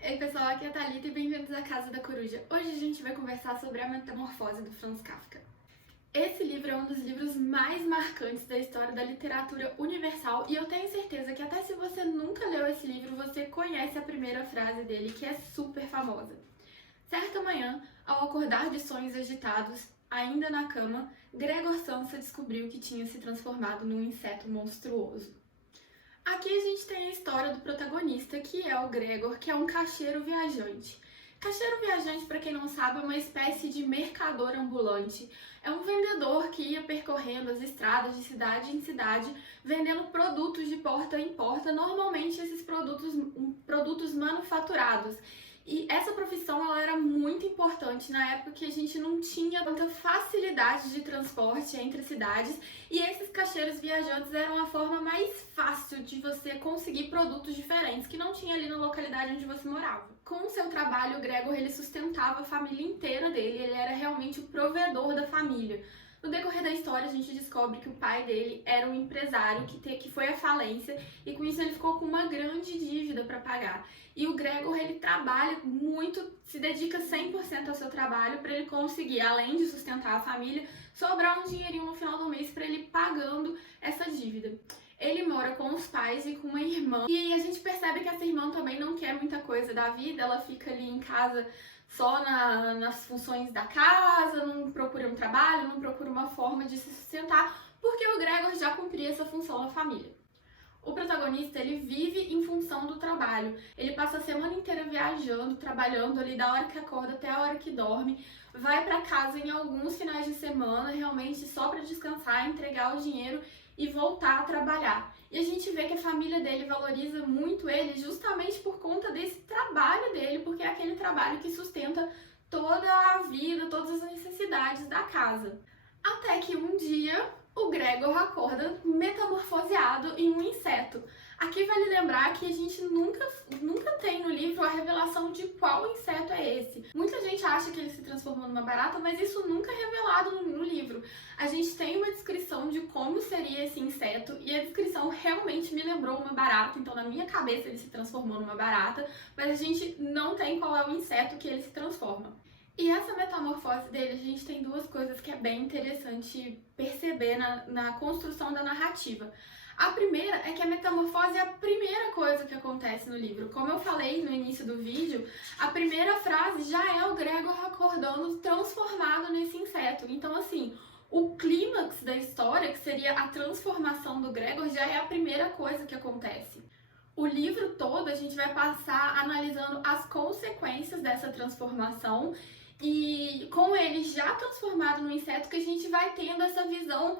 Ei pessoal, aqui é a Thalita e bem-vindos à Casa da Coruja. Hoje a gente vai conversar sobre a Metamorfose do Franz Kafka. Esse livro é um dos livros mais marcantes da história da literatura universal e eu tenho certeza que até se você nunca leu esse livro, você conhece a primeira frase dele, que é super famosa. Certa manhã, ao acordar de sonhos agitados, ainda na cama, Gregor Samsa descobriu que tinha se transformado num inseto monstruoso. Aqui a gente tem a história do protagonista, que é o Gregor, que é um caixeiro viajante. Caixeiro viajante, para quem não sabe, é uma espécie de mercador ambulante. É um vendedor que ia percorrendo as estradas de cidade em cidade, vendendo produtos de porta em porta, normalmente esses produtos manufaturados. E essa profissão ela era muito importante na época que a gente não tinha tanta facilidade de transporte entre cidades e esses caixeiros viajantes eram a forma mais fácil de você conseguir produtos diferentes que não tinha ali na localidade onde você morava. Com o seu trabalho, o Gregor ele sustentava a família inteira dele, ele era realmente o provedor da família. No decorrer da história, a gente descobre que o pai dele era um empresário que foi à falência e com isso ele ficou com uma grande dívida para pagar. E o Gregor, ele trabalha muito, se dedica 100% ao seu trabalho para ele conseguir, além de sustentar a família, sobrar um dinheirinho no final do mês para ele ir pagando essa dívida. Ele mora com os pais e com uma irmã. E aí a gente percebe que essa irmã também não quer muita coisa da vida, ela fica ali em casa só nas funções da casa, não procura um trabalho, não procura uma forma de se sustentar, porque o Gregor já cumpria essa função na família. O protagonista, ele vive em função do trabalho. Ele passa a semana inteira viajando, trabalhando ali da hora que acorda até a hora que dorme, vai para casa em alguns finais de semana, realmente só para descansar, entregar o dinheiro e voltar a trabalhar. E a gente vê que a família dele valoriza muito ele justamente por conta desse trabalho dele, porque é aquele trabalho que sustenta toda a vida, todas as necessidades da casa. Até que um dia o Gregor acorda metamorfoseado em um inseto. Aqui vale lembrar que a gente nunca tem no livro a revelação de qual inseto é esse. Muita gente acha que ele se transformou numa barata, mas isso nunca é revelado no livro. A gente tem uma descrição de como seria esse inseto e a descrição realmente me lembrou uma barata, então na minha cabeça ele se transformou numa barata, mas a gente não tem qual é o inseto que ele se transforma. E essa metamorfose dele, a gente tem duas coisas que é bem interessante perceber na construção da narrativa. A primeira é que a metamorfose é a primeira coisa que acontece no livro. Como eu falei no início do vídeo, a primeira frase já é o Gregor acordando transformado nesse inseto. Então, assim, o clímax da história, que seria a transformação do Gregor, já é a primeira coisa que acontece. O livro todo a gente vai passar analisando as consequências dessa transformação e com ele já transformado no inseto que a gente vai tendo essa visão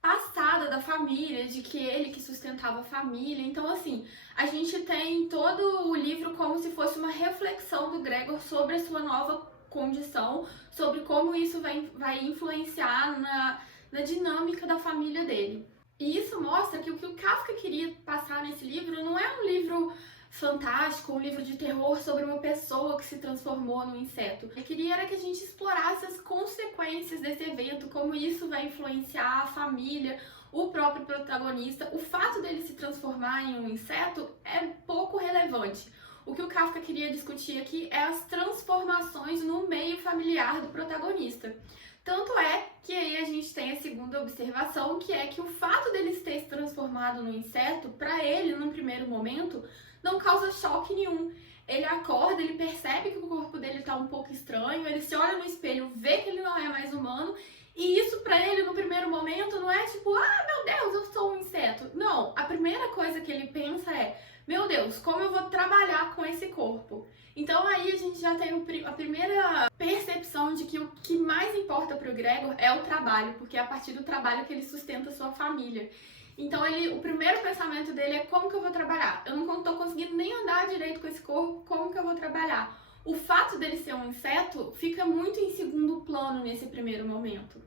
passada da família, de que ele que sustentava a família. Então, assim, a gente tem todo o livro como se fosse uma reflexão do Gregor sobre a sua nova condição, sobre como isso vai influenciar na dinâmica da família dele. E isso mostra que o Kafka queria passar nesse livro não é um livro fantástico, um livro de terror sobre uma pessoa que se transformou num inseto. Ele queria era que a gente explorasse as consequências desse evento, como isso vai influenciar a família, o próprio protagonista. O fato dele se transformar em um inseto é pouco relevante. O que o Kafka queria discutir aqui é as transformações no meio familiar do protagonista. Tanto é que aí a gente tem a segunda observação, que é que o fato dele ter se transformado no inseto, para ele, num primeiro momento, não causa choque nenhum. Ele acorda, ele percebe que o corpo dele tá um pouco estranho, ele se olha no espelho, vê que ele não é mais humano, e isso pra ele, no primeiro momento, não é tipo, ah, meu Deus, eu sou um inseto. Não, a primeira coisa que ele pensa é, meu Deus, como eu vou trabalhar com esse corpo? Então aí a gente já tem a primeira percepção de que o que mais importa para o Gregor é o trabalho, porque é a partir do trabalho que ele sustenta a sua família. Então o primeiro pensamento dele é como que eu vou trabalhar? Eu não estou conseguindo nem andar direito com esse corpo, como que eu vou trabalhar? O fato dele ser um inseto fica muito em segundo plano nesse primeiro momento.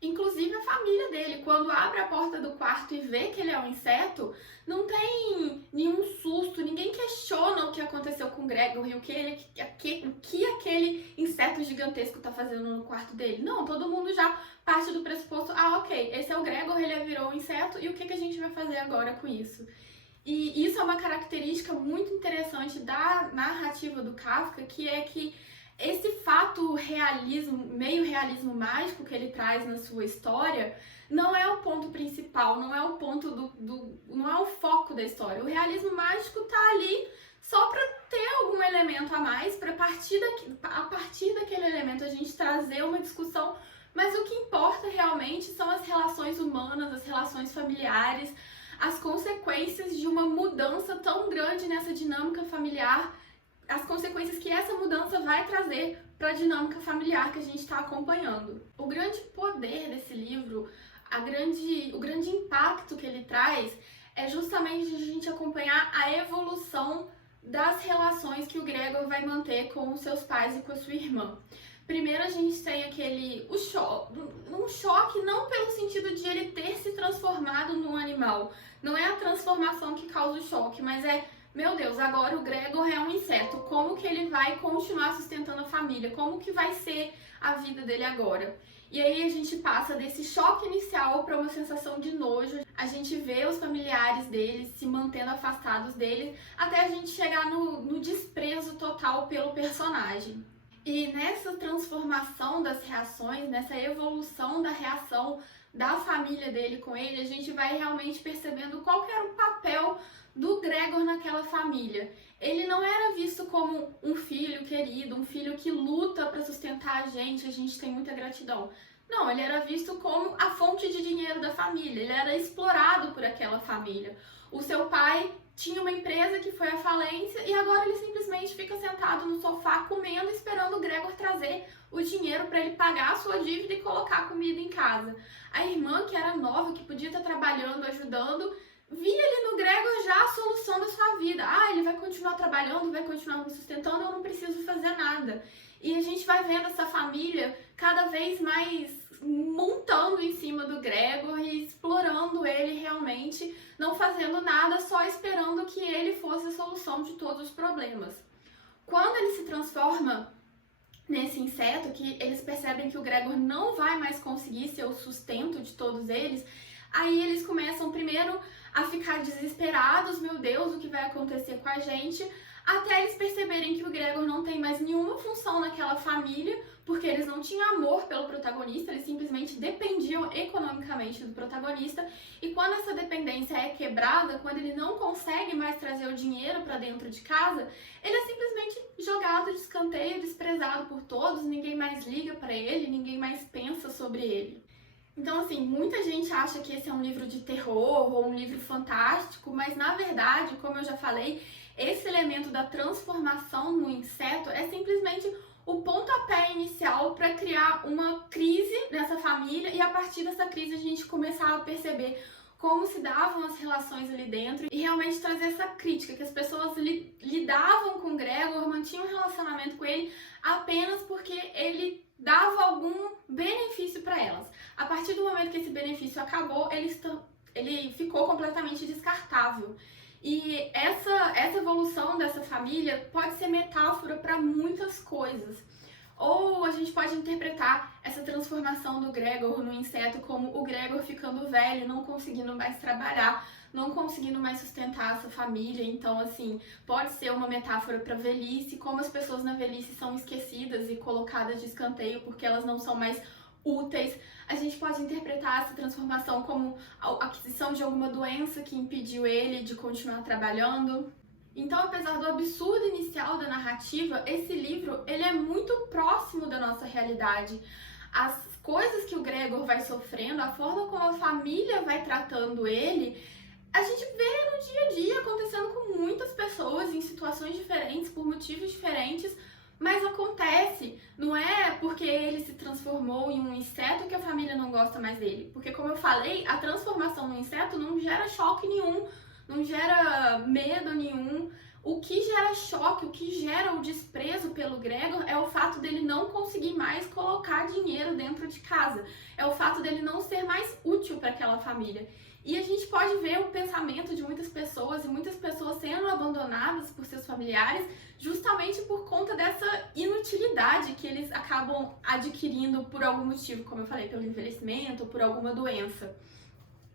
Inclusive a família dele, quando abre a porta do quarto e vê que ele é um inseto, não tem nenhum susto, ninguém questiona o que aconteceu com o Gregor e o que aquele inseto gigantesco tá fazendo no quarto dele. Não, todo mundo já parte do pressuposto, ah, ok, esse é o Gregor, ele virou um inseto e o que a gente vai fazer agora com isso? E isso é uma característica muito interessante da narrativa do Kafka, que é que esse fato realismo, meio realismo mágico que ele traz na sua história, não é o ponto principal, não é o ponto não é o foco da história. O realismo mágico tá ali só para ter algum elemento a mais, para a partir daquele elemento a gente trazer uma discussão, mas o que importa realmente são as relações humanas, as relações familiares, as consequências de uma mudança tão grande nessa dinâmica familiar, as consequências que essa mudança vai trazer para a dinâmica familiar que a gente está acompanhando. O grande poder desse livro, o grande impacto que ele traz é justamente a gente acompanhar a evolução das relações que o Gregor vai manter com os seus pais e com a sua irmã. Primeiro a gente tem um choque não pelo sentido de ele ter se transformado num animal. Não é a transformação que causa o choque, mas meu Deus, agora o Gregor é um inseto. Como que ele vai continuar sustentando a família? Como que vai ser a vida dele agora? E aí a gente passa desse choque inicial para uma sensação de nojo. A gente vê os familiares dele se mantendo afastados dele, até a gente chegar no desprezo total pelo personagem. E nessa transformação das reações, nessa evolução da reação da família dele com ele, a gente vai realmente percebendo qual que era o papel do Gregor naquela família. Ele não era visto como um filho querido, um filho que luta para sustentar a gente tem muita gratidão. Não, ele era visto como a fonte de dinheiro da família, ele era explorado por aquela família. O seu pai tinha uma empresa que foi à falência e agora ele simplesmente fica sentado no sofá comendo, esperando o Gregor trazer o dinheiro para ele pagar a sua dívida e colocar comida em casa. A irmã, que era nova, que podia estar trabalhando, ajudando, via ali no Gregor já a solução da sua vida. Ah, ele vai continuar trabalhando, vai continuar me sustentando, eu não preciso fazer nada. E a gente vai vendo essa família cada vez mais montando em cima do Gregor e explorando ele realmente, não fazendo nada, só esperando que ele fosse a solução de todos os problemas. Quando ele se transforma nesse inseto, que eles percebem que o Gregor não vai mais conseguir ser o sustento de todos eles, aí eles começam primeiro a ficar desesperados, meu Deus, o que vai acontecer com a gente, até eles perceberem que o Gregor não tem mais nenhuma função naquela família, porque eles não tinham amor pelo protagonista, eles simplesmente dependiam economicamente do protagonista, e quando essa dependência é quebrada, quando ele não consegue mais trazer o dinheiro para dentro de casa, ele é simplesmente jogado de escanteio, desprezado por todos, ninguém mais liga para ele, ninguém mais pensa sobre ele. Então, assim, muita gente acha que esse é um livro de terror ou um livro fantástico, mas na verdade, como eu já falei, esse elemento da transformação no inseto é simplesmente o pontapé inicial para criar uma crise nessa família e a partir dessa crise a gente começar a perceber como se davam as relações ali dentro e realmente trazer essa crítica, que as pessoas lidavam com o Gregor, mantinham um relacionamento com ele apenas porque ele dava algum benefício para elas. A partir do momento que esse benefício acabou, ele ficou completamente descartável. E essa evolução dessa família pode ser metáfora para muitas coisas. Ou a gente pode interpretar essa transformação do Gregor no inseto como o Gregor ficando velho, não conseguindo mais trabalhar, não conseguindo mais sustentar essa família. Então, assim, pode ser uma metáfora para velhice, como as pessoas na velhice são esquecidas e colocadas de escanteio porque elas não são mais úteis. A gente pode interpretar essa transformação como a aquisição de alguma doença que impediu ele de continuar trabalhando. Então, apesar do absurdo inicial da narrativa, esse livro ele é muito próximo da nossa realidade. As coisas que o Gregor vai sofrendo, a forma como a família vai tratando ele, a gente vê no dia a dia acontecendo com muitas pessoas em situações diferentes, por motivos diferentes, mas acontece, não é porque ele se transformou em um inseto que a família não gosta mais dele. Porque, como eu falei, a transformação no inseto não gera choque nenhum, não gera medo nenhum. O que gera choque, o que gera o desprezo pelo Gregor é o fato dele não conseguir mais colocar dinheiro dentro de casa. É o fato dele não ser mais útil para aquela família. E a gente pode ver o pensamento de muitas pessoas e muitas pessoas sendo abandonadas por seus familiares justamente por conta dessa inutilidade que eles acabam adquirindo por algum motivo, como eu falei, pelo envelhecimento ou por alguma doença.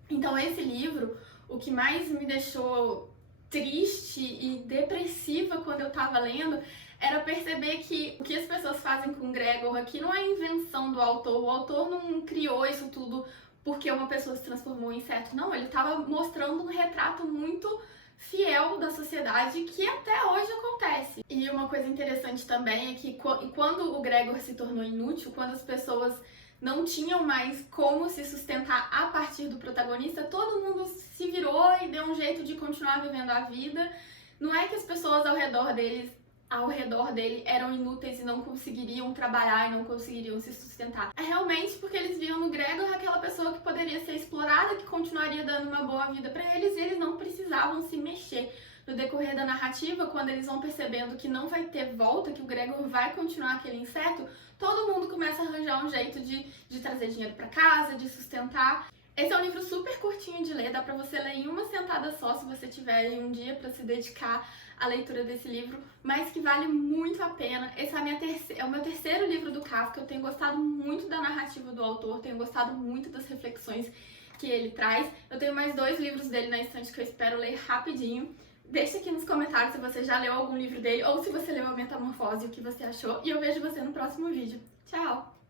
Então esse livro, o que mais me deixou triste e depressiva quando eu tava lendo era perceber que o que as pessoas fazem com Gregor aqui não é invenção do autor. O autor não criou isso tudo porque uma pessoa se transformou em inseto. Não, ele estava mostrando um retrato muito fiel da sociedade que até hoje acontece. E uma coisa interessante também é que quando o Gregor se tornou inútil, quando as pessoas não tinham mais como se sustentar a partir do protagonista, todo mundo se virou e deu um jeito de continuar vivendo a vida. Não é que as pessoas ao redor dele eram inúteis e não conseguiriam trabalhar e não conseguiriam se sustentar. É realmente porque eles viam no Gregor aquela pessoa que poderia ser explorada, que continuaria dando uma boa vida para eles, e eles não precisavam se mexer. No decorrer da narrativa, quando eles vão percebendo que não vai ter volta, que o Gregor vai continuar aquele inseto, todo mundo começa a arranjar um jeito de trazer dinheiro para casa, de sustentar. Esse é um livro super curtinho de ler, dá pra você ler em uma sentada só, se você tiver aí um dia pra se dedicar à leitura desse livro, mas que vale muito a pena. Esse é o meu terceiro livro do Kafka. Eu tenho gostado muito da narrativa do autor, tenho gostado muito das reflexões que ele traz. Eu tenho mais 2 livros dele na estante que eu espero ler rapidinho. Deixa aqui nos comentários se você já leu algum livro dele ou se você leu a Metamorfose e o que você achou, e eu vejo você no próximo vídeo. Tchau!